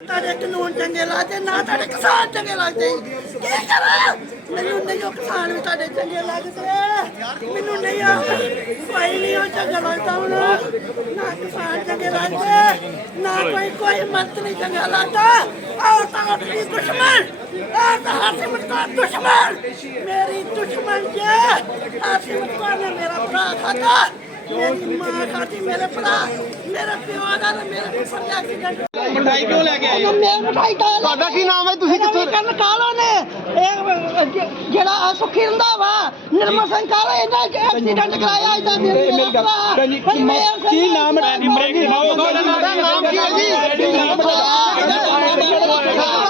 ਤੁਹਾਡੇ ਕਾਨੂੰਨ ਚੰਗੇ ਲੱਗਦੇ, ਨਾ ਤੁਹਾਡੇ ਕਿਸਾਨ ਚੰਗੇ ਲੱਗਦੇ। ਕੀ ਕਰਾਂ? ਮੈਨੂੰ ਨਹੀਂ ਉਹ ਕਿਸਾਨ ਵੀ ਤੁਹਾਡੇ ਚੰਗੇ ਲੱਗਦੇ। ਮੈਨੂੰ ਨਹੀਂ ਆ। ਕੋਈ ਨਹੀਂ ਉਹ ਚੰਗਾ ਲੱਗਦਾ ਹੁਣ। ਨਾ ਕਿਸਾਨ ਚੰਗੇ ਲੱਗਦੇ, ਨਾ ਕੋਈ ਕੋਈ ਮੰਤ ਨਹੀਂ ਚੰਗਾ ਲੱਗਦਾ। ਆਹ ਤਾਂ ਆਪਣੀ ਦੁਸ਼ਮਣ। ਆਹ ਤਾਂ ਹਾਸਿਮਤ ਦਾ ਦੁਸ਼ਮਣ। ਮੇਰੀ ਦੁਸ਼ਮਣ ਜੇ ਹਾਸਿਮਤ ਕੌਰ ਨੇ ਮੇਰਾ ਭਰਾ ਖਾਦਾ ਮੇਰੀ ਮਾਂ ਖਾਦੀ ਮੇਰੇ ਭਰਾ ਮੇਰੇ ਪਿਓ ਦਾ ਤੇ ਮੇਰੇ ਫੁੱਫੜ ਦਾ ਐਕਸੀਡੈਂਟ ਮਠਾਈ ਕਿਉਂ ਲੈ ਕੇ ਆਏ ਹੋ? ਮੈਂ ਮਿਠਾਈ ਖਾ ਲਈ। ਤੁਹਾਡਾ ਕੀ ਨਾਮ ਹੈ ਤੁਸੀਂ ਕਿੱਥੋਂ ਕਰਨ ਕਾਲੋ ਨੇ ਇਹ ਜ- ਜਿਹੜਾ ਆਹ ਸੁਖੀ ਰੰਦਾ ਵਾ ਨਿਰਮਲ ਸਿੰਘ ਕਾਲੋ ਇਹਨਾਂ ਐਕਸੀਡੈਂਟ ਕਰਾਇਆ ਇਹਦਾ ਇਹ ਮੇਰੀ ਜੀ, ਕੀ ਨਾਮ ਹੈ ਤੁਹਾਡਾ ਨਾਮ ਕੀ ਹੈ ਜੀ ਕਿਹਨਾਂ ਨੂੰ ਮਾਰਿਆ ਕਿਹਨਾਂ ਨੇ ਮਾਰਿਆ ਕਿਹਨਾਂ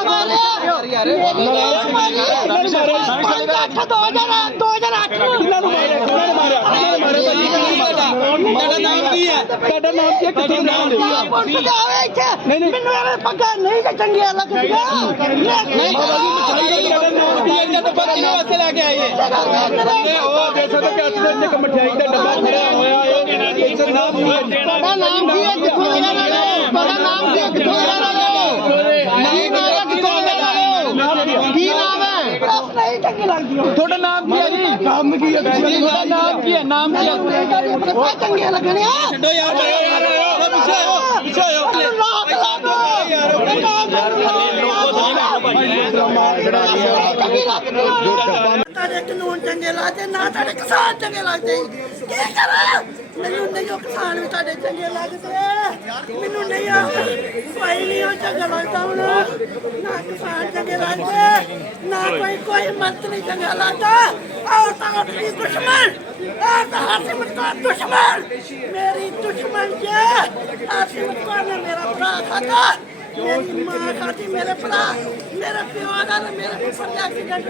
ਨੇ ਮਾਰਿਆ ਭਾਈ ਕਿਹਨਾਂ ਨੇ ਮਾਰਿਆ ਤੁਹਾਡਾ ਨਾਮ ਕੀ ਹੈ ਤੁਹਾਡਾ ਨਾਮ ਕੀ ਹੈ ਕਿੱਥੋਂ ਨਾਮ ਨਹੀਂ ਨਹੀਂ ਮੈਨੂੰ ਇਹ ਪੱਕਾ ਨਹੀਂ ਕਿ ਚੰਗੀਆਂ ਲੱਗਦੀਆਂ ਨਹੀਂ ਤੁਹਾਡਾ ਨਾਮ ਕੀ ਹੈ ਜਦ ਕਿਹਨੇ ਵਾਸਤੇ ਲੈ ਕੇ ਆਏ ਇਹ ਉਹ ਦੇਖ ਸਕਦੇ ਕਿ ਅੱਜ ਦੇ ਇੱਕ ਮਠਿਆਈ ਦਾ ਡੱਬਾ ਖੜਿਆ ਹੋਇਆ ਹੈ ਇਸ ਨਾਮ ਕੀ ਹੈ ਤੁਹਾਡਾ ਨਾਮ ਕੀ ਹੈ ਕਿੱਥੋਂ ਦੇ ਰਹਿਣ ਵਾਲੇ ਹੋ ਤੁਹਾਡਾ ਨਾਮ ਕੀ ਹੈ ਕਿੱਥੋਂ ਦੇ ਰਹਿਣ ਵਾਲੇ ਹੋ ਨਹੀਂ ਨਾਮ ਕਿੱਥੋਂ ਦੇ ਰਹਿਣ ਵਾਲੇ ਹੋ ਕੀ ਨਾਮ ਹੈ ਨਹੀਂ ਚੰਗੀ ਲੱਗਦੀਆਂ ਤੁਹਾਡਾ ਨਾਮ ਕੀ ਹੈ ਜੀ ਨਾਮ ਕੀ ਹੈ ਤੁਹਾਡਾ ਨਾਮ ਕੀ ਹੈ ਨਾਮ ਕੀ ਹੈ ਬਹੁਤ ਚੰਗੀਆਂ ਲੱਗਣੀਆਂ ਛੱਡੋ ਯਾਰ ਯਾਰ ਪਿੱਛੇ ਆਓ ਪਿੱਛੇ ਆਓ ਲੋਕ ਲਾ ਤੁਹਾਡੇ ਕਾਨੂੰਨ ਚੰਗੇ ਲੱਗਦੇ, ਨਾ ਤੁਹਾਡੇ ਕਿਸਾਨ ਚੰਗੇ ਲੱਗਦੇ। ਕੀ ਕਰਾਂ? ਮੈਨੂੰ ਨਹੀਂ ਉਹ ਕਿਸਾਨ ਵੀ ਤੁਹਾਡੇ ਚੰਗੇ ਲੱਗਦੇ। ਮੈਨੂੰ ਨਹੀਂ ਆ ਕੋਈ ਨਹੀਂ ਉਹ ਚੰਗਾ ਲੱਗਦਾ ਹੁਣ। ਨਾ ਕਿਸਾਨ ਚੰਗੇ ਲੱਗਦੇ, ਨਾ ਕੋਈ ਕੋਈ ਮੰਤ ਚੰਗਾ ਲੱਗਦਾ। ਆਹ ਤਾਂ ਆਪਣੀ ਦੁਸ਼ਮਣ, ਆਹ ਤਾਂ ਹਾਸਿਮਤ ਦਾ ਦੁਸ਼ਮਣ। ਮੇਰੀ ਦੁਸ਼ਮਣ ਜੇ ਹਾਸਿਮਤ ਕੌਰ ਨੇ ਮੇਰਾ ਭਰਾ ਖਾਦਾ ਮੇਰੀ ਮਾਂ ਖਾਤੀ ਮੇਰੇ ਭਰਾ। ਮੇਰੇ ਪਿਓ ਦਾ ਤੇ ਮੇਰੇ ਫੁੱਫੜ ਦਾ ਐਕਸੀਡੈਂਟ